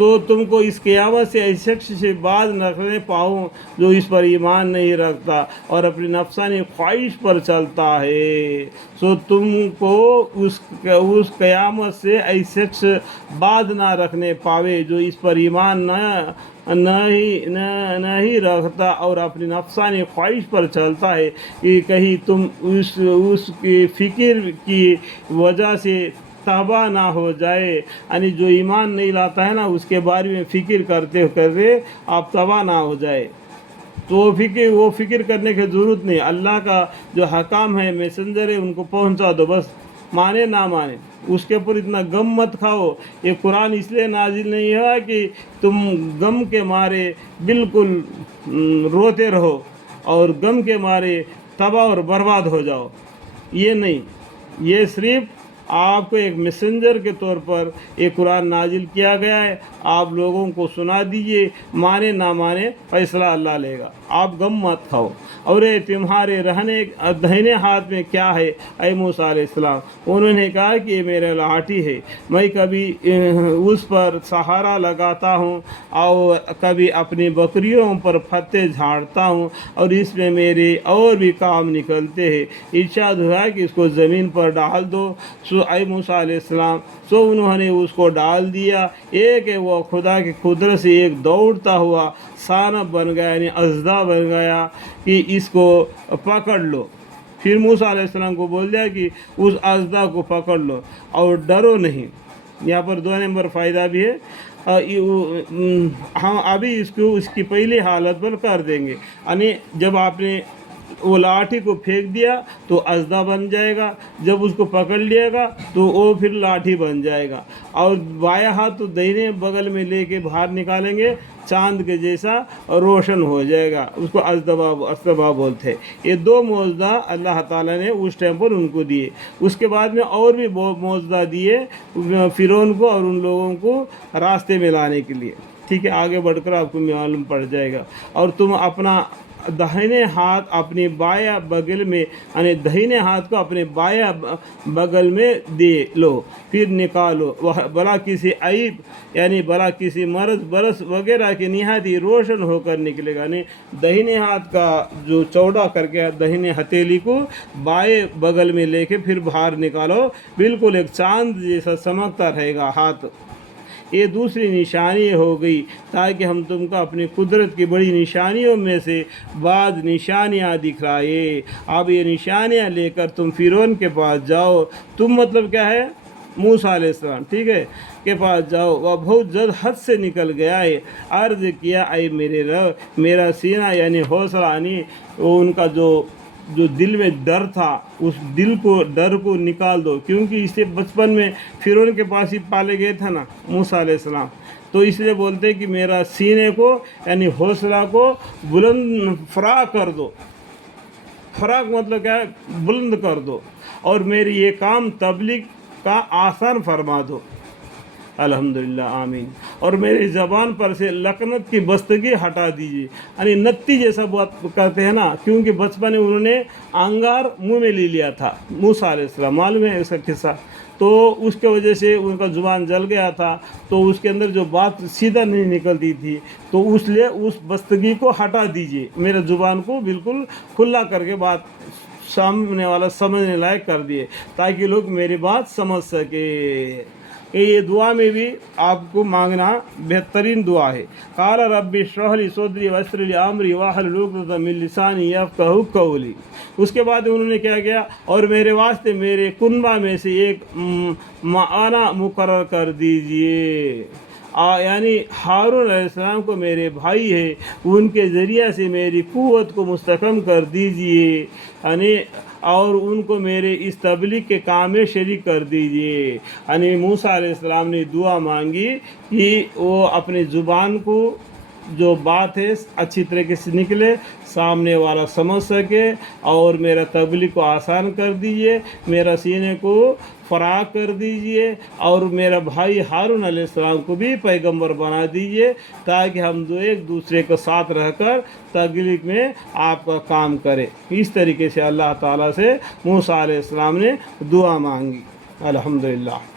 सो तुमको इस क़यामत से ऐसे शख्स से बाज न रखने पाऊँ जो इस पर ईमान नहीं रखता और अपनी नफसानी ख्वाहिश पर चलता है। सो तुमको उस क़यामत से ऐसे शख्स बाज ना रखने पावे जो इस पर ईमान नहीं रखता और अपनी नफसानी ख्वाहिश पर चलता है कि कहीं तुम उसकी फ़िक्र की वजह से तबाह ना हो जाए। यानी जो ईमान नहीं लाता है ना, उसके बारे में फ़िक्र करते करते आप तबाह ना हो जाए। तो वो फ़िक्र करने की ज़रूरत नहीं। अल्लाह का जो हकाम है, मैसेंजर है, उनको पहुंचा दो बस, माने ना माने उसके ऊपर इतना गम मत खाओ। ये कुरान इसलिए नाजिल नहीं हुआ कि तुम गम के मारे बिल्कुल रोते रहो और गम के मारे तबाह और बर्बाद हो जाओ, ये नहीं। ये सिर्फ आपको एक मैसेंजर के तौर पर एक कुरान नाजिल किया गया है। आप लोगों को सुना दीजिए, माने ना माने फैसला अल्लाह लेगा, आप गम मत खाओ। और ये तुम्हारे रहने दाहिने हाथ में क्या है ऐ मूसा अलैहिस्सलाम? उन्होंने कहा कि ये मेरा लाठी है, मैं कभी उस पर सहारा लगाता हूँ और कभी अपनी बकरियों पर पत्ते झाड़ता हूँ और इसमें मेरे और भी काम निकलते हैं। इरशाद हुआ कि इसको ज़मीन पर डाल दो। सो ऐ मूसा अलैहिस्सलाम, सो उन्होंने उसको डाल दिया। एक है वो खुदा की कुदरत से एक दौड़ता हुआ सानब बन गया, यानी अज़दा बन गया कि इसको पकड़ लो। फिर मूसा अलैहिस्सलाम को बोल दिया कि उस अज़दा को पकड़ लो और डरो नहीं। यहाँ पर 2 नंबर फ़ायदा भी है। हम अभी इसको उसकी पहली हालत पर कर देंगे, यानी जब आपने वो लाठी को फेंक दिया तो अज़दा बन जाएगा, जब उसको पकड़ लिएगा तो वो फिर लाठी बन जाएगा। और बायां हाथ तो दाहिने बगल में लेके बाहर निकालेंगे, चांद के जैसा रोशन हो जाएगा, उसको अस्तबा बोलते हैं। ये 2 मौजज़ा अल्लाह ताला ने उस टाइम पर उनको दिए। उसके बाद में और भी बहुत मौजज़ा दिए फ़िरौन को और उन लोगों को रास्ते में लाने के लिए। ठीक है, आगे बढ़कर आपको मालूम पड़ जाएगा। और तुम अपना दाहिने हाथ अपने बायां बगल में, यानी दाहिने हाथ को अपने बायां बगल में दे लो, फिर निकालो। वह भला किसी ऐब यानी भला किसी मर्ज बरस वगैरह की निहायत ही रोशन होकर निकलेगा। यानी दाहिने हाथ का जो चौड़ा करके दाहिने हथेली को बाएं बगल में लेके फिर बाहर निकालो, बिल्कुल एक चांद जैसा चमकता रहेगा हाथ। ये दूसरी निशानी हो गई, ताकि हम तुमको अपनी कुदरत की बड़ी निशानियों में से बाद निशानियाँ दिखलाए। अब ये निशानियाँ लेकर तुम फ़िरौन के पास जाओ। तुम मतलब क्या है? मूसा अलैहिस्सलाम, ठीक है, के पास जाओ। वह बहुत जल्द हद से निकल गया है। अर्ज़ किया ऐ मेरे रब, मेरा सीना यानी हौसला, यानी उनका जो दिल में डर था, उस डर को निकाल दो। क्योंकि इसे बचपन में फ़िरौन के पास ही पाले गए थे ना मूसा अलैहिस्सलाम, तो इसलिए बोलते हैं कि मेरा सीने को यानी हौसला को बुलंद फ़राख कर दो। फ़राख मतलब क्या है? बुलंद कर दो। और मेरी ये काम तबलीग का आसान फरमा दो। अल्हम्दुलिल्लाह, आमीन। और मेरी ज़बान पर से लकनत की बस्तगी हटा दीजिए, यानी नत्ती जैसा बात कहते हैं ना, क्योंकि बचपन में उन्होंने अंगार मुंह में ले लिया था मूसा अलैहिस्सलाम, मालूम है इसका किस्सा। तो उसके वजह से उनका ज़ुबान जल गया था, तो उसके अंदर जो बात सीधा नहीं निकलती थी, तो उसलिए उस बस्तगी को हटा दीजिए, मेरे ज़ुबान को बिल्कुल खुला करके बात सामने वाला समझने लायक कर दिए, ताकि लोग मेरी बात समझ सके। ये दुआ में भी आपको मांगना बेहतरीन दुआ है। क़ाल रब्बि इश्रह ली सदरी वयस्सिर ली अमरी वाहलुल उक़दतम मिन लिसानी यफ़क़हू क़ौली। उसके बाद उन्होंने क्या किया? और मेरे वास्ते मेरे कुनबा में से एक माना मुकर्रर कर दीजिए, यानी हारून अलैहिस्सलाम को मेरे भाई है, उनके ज़रिए से मेरी क़ुव्वत को मुस्तहकम कर दीजिए, यानी और उनको मेरे इस तबलीग के काम में शरीक कर दीजिए। यानी मूसा अलैहिस्सलाम ने दुआ मांगी कि वो अपनी ज़ुबान को जो बात है अच्छी तरीके से निकले, सामने वाला समझ सके, और मेरा तबलीग को आसान कर दीजिए, मेरा सीने को फ़राख कर दीजिए, और मेरा भाई हारून अलैहिस्सलाम को भी पैगंबर बना दीजिए, ताकि हम एक दूसरे के साथ रहकर तबलीग में आपका काम करें। इस तरीके से अल्लाह ताला से मूसा अलैहिस्सलाम ने दुआ मांगी। अल्हम्दुलिल्लाह।